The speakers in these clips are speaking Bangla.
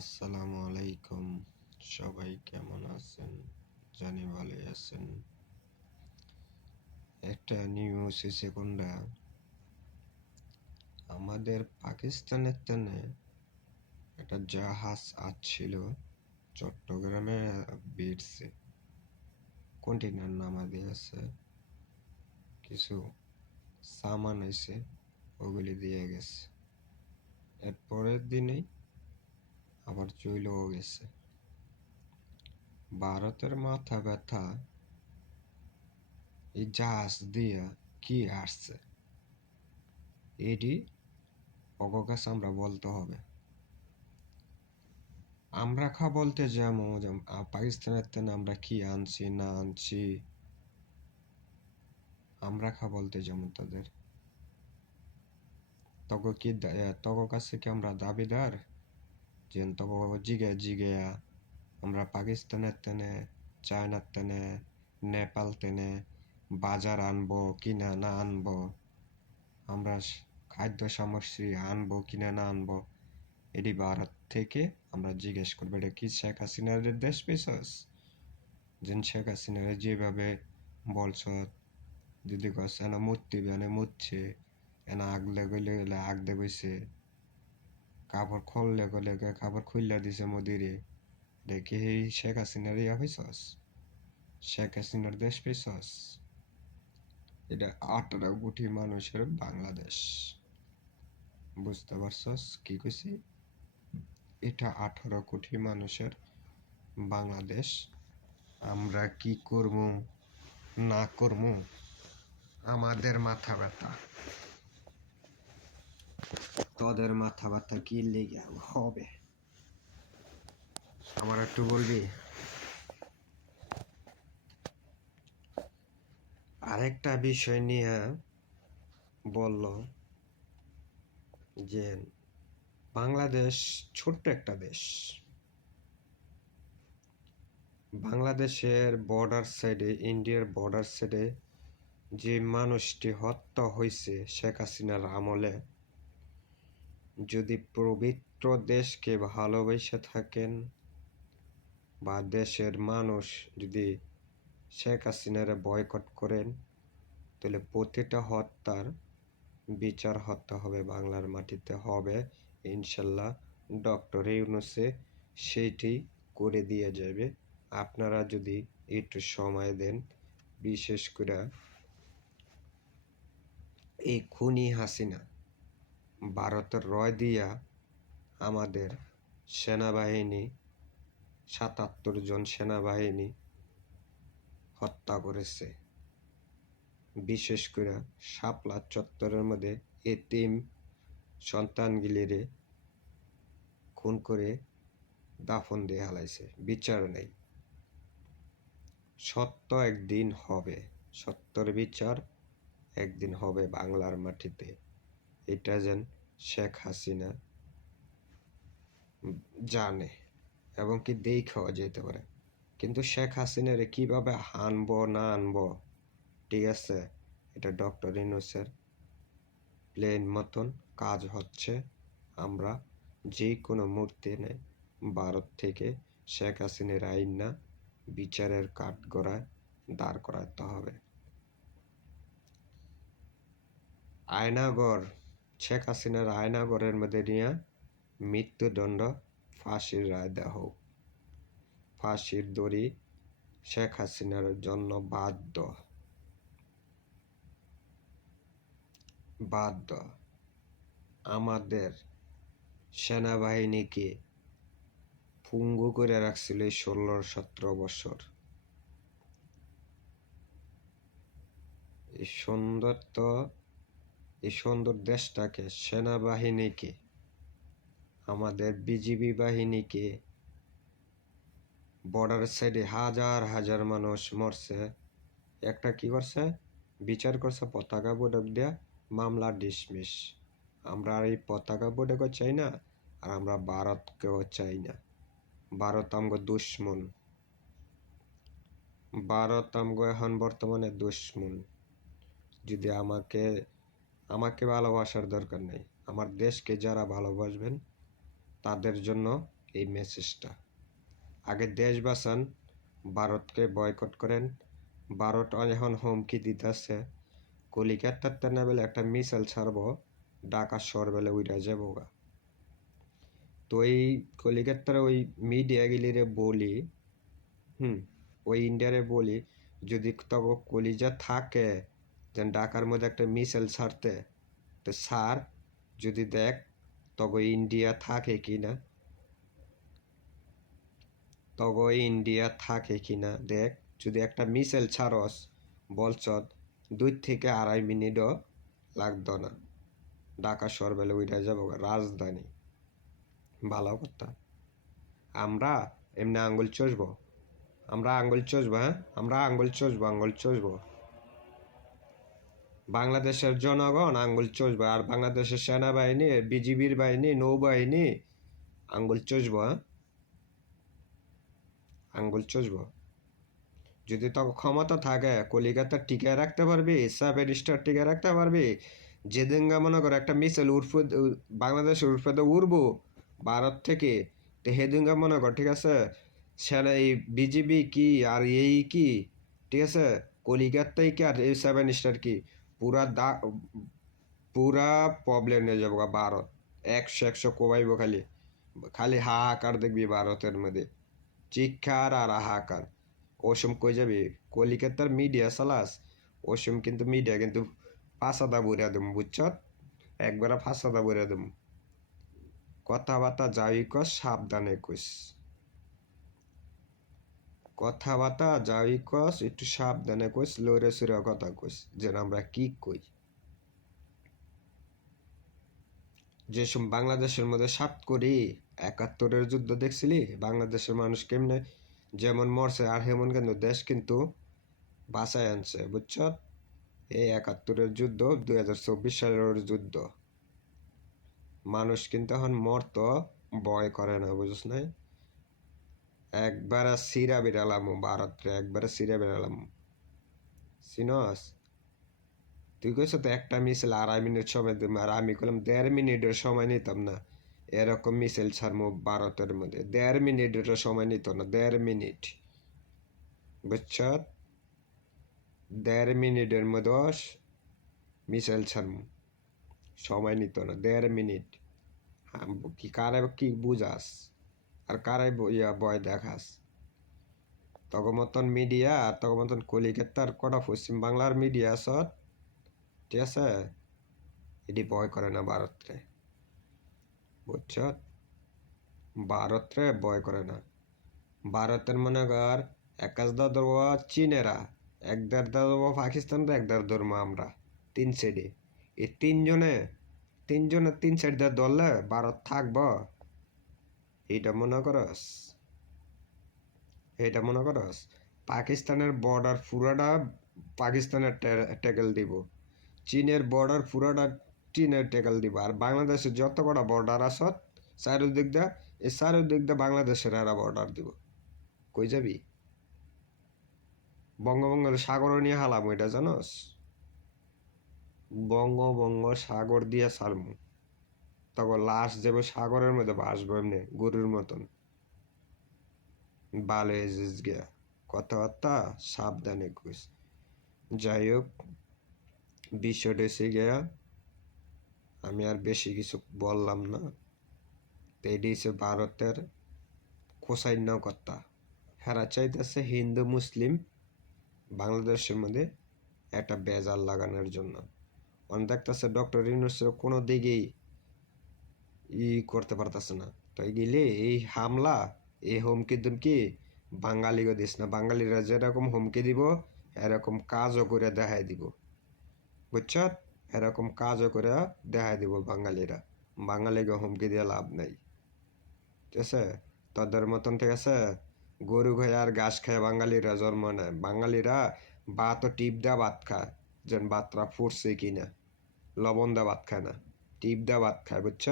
আসসালামু আলাইকুম। সবাই কেমন আছেন? জানি ভালো আছেন। একটা নিউজ এসে কোনটা আমাদের পাকিস্তানের তেনে একটা জাহাজ আসছিল চট্টগ্রামে ভিড়ছে, কন্টেনার নামা দিয়েছে, কিছু সামান এসে ওগুলি দিয়ে গেছে। এর পরের দিনেই আবার চলেও গেছে। ভারতের মাথা ব্যথা, এই জাহাজ দিয়া কি আসছে এটি অবকাশ আমরা বলতে হবে। আমরা বলতে যেমন পাকিস্তানের থেকে আমরা কি আনছি না আনছি, আমরা বলতে যেমন তাদের তগো কাছে কি আমরা দাবিদার যে তগো জিগে জিগে আমরা পাকিস্তানের তেনে, চায়নার তেনে, নেপাল তেনে বাজার আনবো কিনা না আনবো, আমরা খাদ্য সামগ্রী আনবো কিনা না আনবো, এটি ভারত থেকে আমরা জিজ্ঞেস করবো। এটা কি শেখ হাসিনার দেশ পেছস? যেন শেখ হাসিনার যেভাবে বলছ যদি কস এনা মূর্তি বেনে মুচ্ছে, এনা আগলে গলে গেলে আগ দেবেছে, কাপড় খুললে গলে কাপড় খুললে দিছে মোদিরে, দেখি এই শেখ হাসিনার ইয়া হয়েছস? শেখ হাসিনার দেশ পেছস? এটা 18 কোটি মানুষের বাংলাদেশ, বুঝতে পারছস কি কইছি? এটা 18 কোটি মানুষের বাংলাদেশ। আমরা কি করব না করব আমাদের মাথা ব্যথা, তোদের মাথা ব্যথা কি লেগে হবে আমার একটু বলবি? আরেকটা বিষয় নিয়ে বলল যে বাংলাদেশ ছোট্ট একটা দেশ, বাংলাদেশের বর্ডার সাইডে, ইন্ডিয়ার বর্ডার সাইডে যে মানুষটি হত্যা হয়েছে শেখ হাসিনার আমলে, যদি পবিত্র দেশকে ভালোবেসে থাকেন বা দেশের মানুষ যদি শেখ হাসিনারে বয়কট করেন, তাহলে প্রতিটা হত্যার বিচার হত্যা হবে, বাংলার মাটিতে হবে ইনশাল্লাহ। ডক্টর ইউনূসে সেইটি করে দিয়ে যাবে, আপনারা যদি একটু সময় দেন। বিশেষ করে এই খুনি হাসিনা ভারতের রয় দিয়া আমাদের সেনাবাহিনী ৭৭ জন সেনাবাহিনী হত্যা করেছে। বিশেষ করে শাপলা চত্বরের মধ্যে এতিম সন্তানগুলিরে খুন করে দাফন দিয়ে হালাইছে, বিচার নেই। সত্য একদিন হবে, সত্যর বিচার একদিন হবে বাংলার মাটিতে। এটা যেন শেখ হাসিনা জানে এবং কি দেখাও যেতে পারে। কিন্তু শেখ হাসিনারে কিভাবে আনবো না আনবো, ঠিক আছে, এটা ডক্টর ইউনূসের প্লেন মতন কাজ হচ্ছে। আমরা যে কোনো মুহূর্তে ভারত থেকে শেখ হাসিনার আইন না বিচারের কাঠগড়ায় দাঁড় করাতে হবে। আয়নাগর, শেখ হাসিনার আয়নাগরের মধ্যে নিয়ে মৃত্যুদণ্ড, ফাঁসির রায় দেওয়া হোক। ফাঁসির দড়ি শেখ হাসিনার জন্য বাধ্য। আমাদের সেনাবাহিনীকে পঙ্গু করে রাখছিল এই 16-17 বছর। এই সুন্দর দেশটাকে, সেনাবাহিনীকে, আমাদের বিজিবি বাহিনীকে, বর্ডার সাইডে হাজার হাজার মানুষ মরছে, একটা কি করছে, বিচার করছে পতাকা বোর্ডক দেয়া, মামলা ডিসমিস। আমরা আর এই পতাকা বোর্ডকে চাই না, আর আমরা ভারতকেও চাই না। ভারত আমগো দুশ্মন, ভারত আমগো এখন বর্তমানে দুশ্মন। যদি আমাকে ভালোবাসার দরকার নেই, আমার দেশকে যারা ভালোবাসবেন তাদের জন্য এই মেসেজটা। আগে দেশ বাঁচান, ভারতকে বয়কট করেন। ভারত এখন হুমকি দিতেছে কলিকাতার তেনা বেলে একটা মিসাইল ছাড়ব, ঢাকা শহর বেলে উইরা যাবো গা। তো এই কলিকাতার ওই মিডিয়া গিলিরে বলি, ওই ইন্ডিয়ারে বলি, যদি তখন কলিজা থাকে যেন ঢাকার মধ্যে একটা মিসাইল ছাড়তে, তো স্যার যদি দেখ তখন ইন্ডিয়া থাকে কিনা, দেখ যদি একটা মিসাইল ছাড়স বলছ 2 থেকে 2.5 মিনিটও লাগতো না, ঢাকা শহর বেলে উইরা যাবো রাজধানী। ভালো কথা। আমরা এমনি আঙ্গুল চষবো, হ্যাঁ, আমরা আঙ্গুল চষবো। বাংলাদেশের জনগণ আঙ্গুল চষবে, আর বাংলাদেশের সেনাবাহিনী, বিজিবির বাহিনী, নৌবাহিনী আঙ্গুল চষবো, হ্যাঁ, আঙ্গুল চষবো। যদি তখন ক্ষমতা থাকে কলিকাতা টিকে রাখতে পারবি, 7 স্টার টিকে রাখতে পারবি, যেদিন মনে করো একটা মিসাইল বাংলাদেশের উর্ফে তো উড়বো ভারত থেকে, তো সেদিন মনে কর, ঠিক আছে, সেনা এই বিজিবি কি আর এই কি, ঠিক আছে, কলিকাতাই কি আর এই 7 স্টার কি, পুরা প্রবলেম নিয়ে যাবো ভারত। 100 কোবাইব, খালি খালি হাহাকার দেখবি ভারতের মধ্যে, চিৎকার আর হাহাকার। ওসম কই যাবি, কলিকাতার মিডিয়া চালাস, ওসম কিন্তু মিডিয়া কিন্তু ফাঁসাদা বইরা দেব, বুঝছ, একবারে ফাঁসাদা বইরা দেব। কথাবার্তা যাই কস সাবধানে কইস, কথাবার্তা যাই কস একটু সাবধানে কইস, লড়ে সুরে কথা কইস, যেন আমরা কি কই। যেসব বাংলাদেশের মধ্যে 7 কোটি 71-এর যুদ্ধ দেখছিলি, বাংলাদেশের মানুষ কেমনে যেমন মরছে, আর হেমন কিন্তু দেশ কিন্তু বাঁচায় আনছে, বুঝছ। এই 71-এর যুদ্ধ 2024 সালের যুদ্ধ, মানুষ কিন্তু এখন মরতো ভয় করে না, বুঝছ নাই। একবারে সিরা বেরালাম ভারতরে, একবারে সিরা বেরালাম, চিনস। তুই কইস তো একটা মিছিল 2.5 মিনিট সময় দিম, আর আমি কইলাম 1.5 মিনিটের সময় নিতাম না, এরকম মিছিল ছাড়মু ভারতের মধ্যে, 1.5 মিনিটের সময় নিত না, 1.5 মিনিট, বুঝছ, 1.5 মিনিটের মধ্যে মিসাইল ছাড়মু, সময় নিত না, 1.5 মিনিট। কি কারে কি বুঝাস, আর কারে ভয় দেখাস। তখন মতন মিডিয়া, আর তখন মতন কলিকাতার কটা পশ্চিম বাংলার মিডিয়া সব, ঠিক আছে, এটি ভয় করে না ভারতরে, বুঝছ, ভারতরে ভয় করে না। ভারতের মনে কর একাজদা ধরবো চীনেরা, একদার ধরবো পাকিস্তান, একদার ধরবো আমরা, 3 সাইডে। এই তিনজনে 3 সাইড দিয়ে ধরলে ভারত থাকব, এইটা মনে করস। পাকিস্তানের বর্ডার পুরাটা পাকিস্তানের ট্যাকেল দিব, চীনের বর্ডার পুরাটা চীনের ট্যাকেল দিব, আর বাংলাদেশের যত কটা বর্ডার আসত চারিদিক দিয়ে, এই চারিদিক দিয়ে বাংলাদেশের এরা বর্ডার দিব। কই যাবি, বঙ্গোপসাগর নিয়ে হালাম, এটা জানোস, বঙ্গোপসাগর দিয়ে ছাড়মু, তখন লাশ যাবে সাগরের মধ্যে ভাসবো এমনি গরুর মতন, বালে গিয়া। কথাবার্তা সাবধানে কইস। যাই হোক, বিষয়টা এসে গিয়া, আমি আর বেশি কিছু বললাম না। তো এটি হচ্ছে ভারতের কোসাইন্য কথা। হেরা চাইতেছে হিন্দু মুসলিম বাংলাদেশের মধ্যে একটা বেজাল লাগানোর জন্য। অন দেখতেছে ডক্টর ইউনূসের কোনো দিকেই করতে পারতেছে না। তো গেলে এই হামলা, এই হুমকি দুমকি বাঙালিকে দিস না, বাঙালিরা যেরকম হুমকি দিব এরকম কাজও করে দেখাই দিব, বুঝছ, এরকম কাজও করে দেখাই দিব বাঙালিরা, বাঙালিকে হুমকি দিয়ে লাভ নাই, ঠিক আছে। তোদের মতন, ঠিক আছে, গরু খায় আর ঘাস খায় বাঙালিরা জন্ম নেয়, বাঙালিরা ভাতও টিপ দেওয়া ভাত খায়, যেন ভাতটা ফুটছে কিনা, লবণ দেওয়া ভাত খায় না, টিপ দেওয়া ভাত খায়, বুঝছ।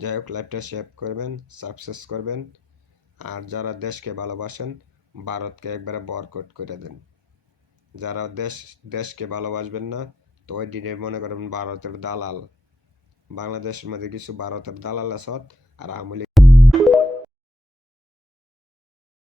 যাই হোক, লাইভটা শেয়ার করবেন, সাবস্ক্রাইব করবেন, আর যারা দেশকে ভালোবাসেন ভারতকে একবারে বয়কট করে দেন। যারা দেশকে ভালোবাসবেন না, তো ওই দিনে মনে করেন ভারতের দালাল, বাংলাদেশের মধ্যে কিছু ভারতের দালাল আছে, আর আওয়ামী